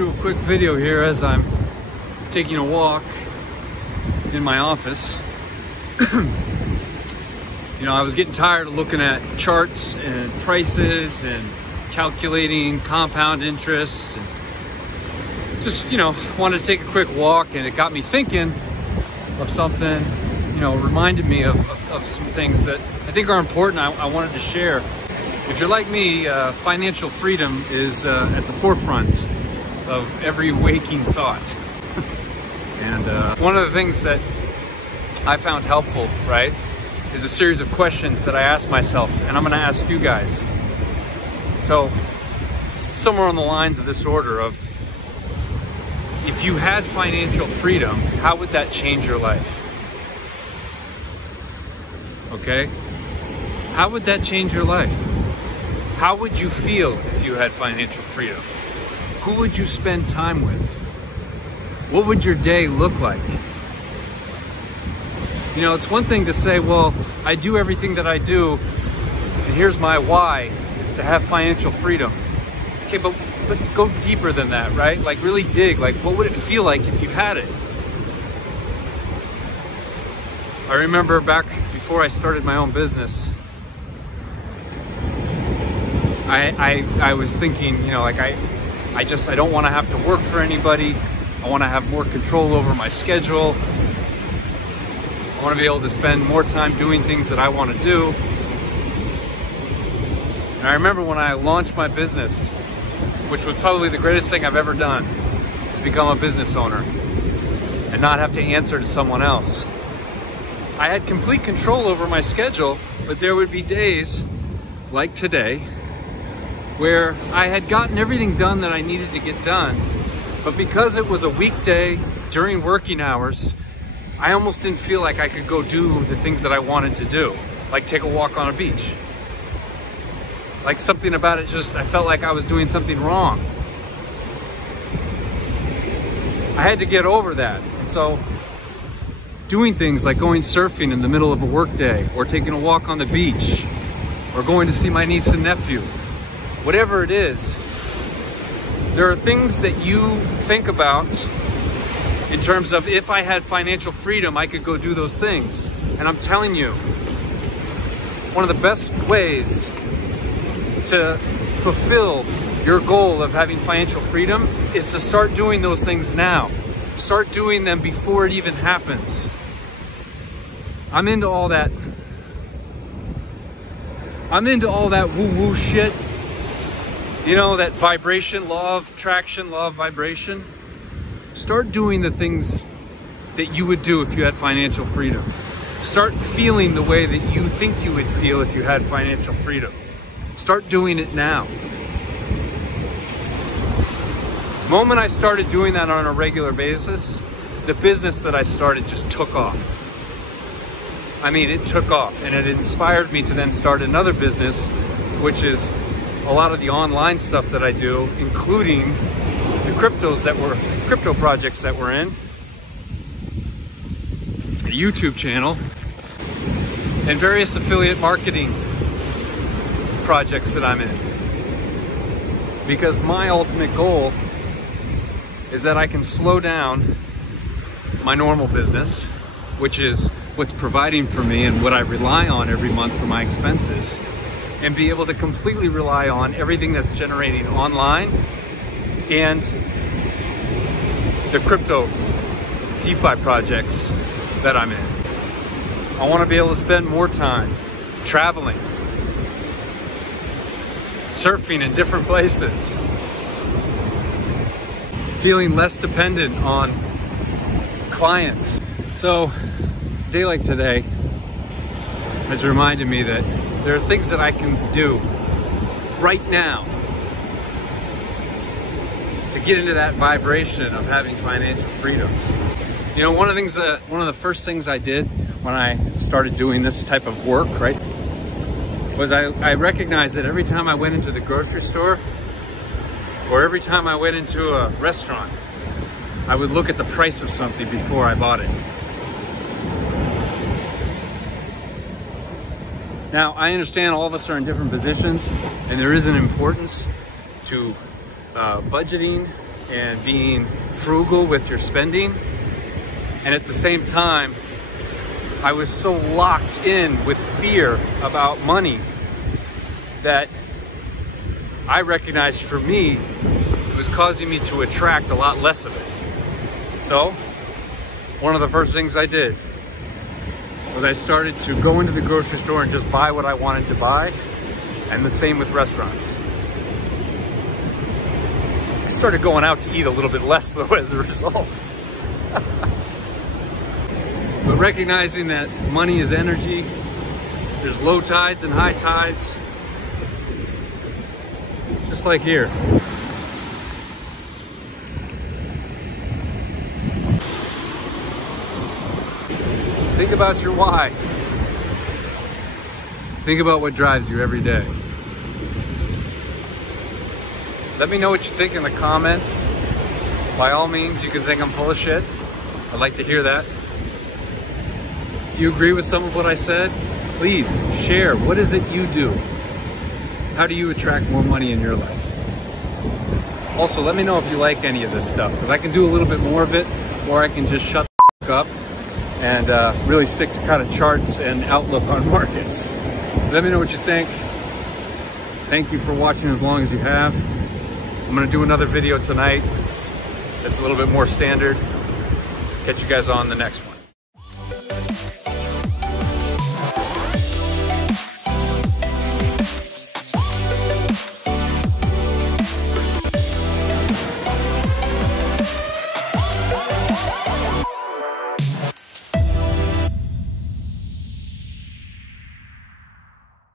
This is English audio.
do a quick video here as I'm taking a walk in my office. You know, I was getting tired of looking at charts and prices and calculating compound interest, and just, you know, wanted to take a quick walk, and it got me thinking of something, you know, reminded me of some things that I think are important. I wanted to share. If you're like me, financial freedom is at the forefront of every waking thought. And one of the things that I found helpful, right, is a series of questions that I ask myself, and I'm going to ask you guys. So, somewhere on the lines of this order of, if you had financial freedom, how would that change your life? Okay? How would that change your life? How would you feel if you had financial freedom? Who would you spend time with? What would your day look like? You know, it's one thing to say, well, I do everything that I do, and here's my why. It's to have financial freedom. Okay, but go deeper than that, right? Like, really dig. Like, what would it feel like if you had it? I remember back before I started my own business, I was thinking, you know, like, I don't want to have to work for anybody. I want to have more control over my schedule. I want to be able to spend more time doing things that I want to do. And I remember when I launched my business, which was probably the greatest thing I've ever done, to become a business owner and not have to answer to someone else. I had complete control over my schedule, but there would be days like today where I had gotten everything done that I needed to get done, but because it was a weekday during working hours, I almost didn't feel like I could go do the things that I wanted to do, like take a walk on a beach. Like, something about it just, I felt like I was doing something wrong. I had to get over that. So doing things like going surfing in the middle of a work day, or taking a walk on the beach, or going to see my niece and nephew, whatever it is, there are things that you think about in terms of, if I had financial freedom, I could go do those things. And I'm telling you, one of the best ways to fulfill your goal of having financial freedom is to start doing those things now. Start doing them before it even happens. I'm into all that woo-woo shit. You know, that vibration, law of attraction, law of vibration. Start doing the things that you would do if you had financial freedom. Start feeling the way that you think you would feel if you had financial freedom. Start doing it now. The moment I started doing that on a regular basis, the business that I started just took off. I mean, it took off, and it inspired me to then start another business, which is a lot of the online stuff that I do, including the crypto projects that we're in, a YouTube channel, and various affiliate marketing projects that I'm in. Because my ultimate goal is that I can slow down my normal business, which is what's providing for me and what I rely on every month for my expenses, and be able to completely rely on everything that's generating online and the crypto DeFi projects that I'm in. I want to be able to spend more time traveling, surfing in different places, feeling less dependent on clients. So, a day like today has reminded me that there are things that I can do right now to get into that vibration of having financial freedom. You know, one of the first things I did when I started doing this type of work, right, was I recognized that every time I went into the grocery store, or every time I went into a restaurant, I would look at the price of something before I bought it. Now, I understand all of us are in different positions, and there is an importance to budgeting and being frugal with your spending. And at the same time, I was so locked in with fear about money that I recognized for me, it was causing me to attract a lot less of it. So one of the first things I did was I started to go into the grocery store and just buy what I wanted to buy. And the same with restaurants. I started going out to eat a little bit less though as a result. But recognizing that money is energy, there's low tides and high tides, just like here. Think about your why. Think about what drives you every day. Let me know what you think in the comments. By all means, you can think I'm full of shit. I'd like to hear that. If you agree with some of what I said, please share. What is it you do? How do you attract more money in your life? Also, let me know if you like any of this stuff, because I can do a little bit more of it, or I can just shut the fuck up and really stick to kind of charts and outlook on markets. Let me know what you think. Thank you for watching as long as you have. I'm gonna do another video tonight that's a little bit more standard. Catch you guys on the next one.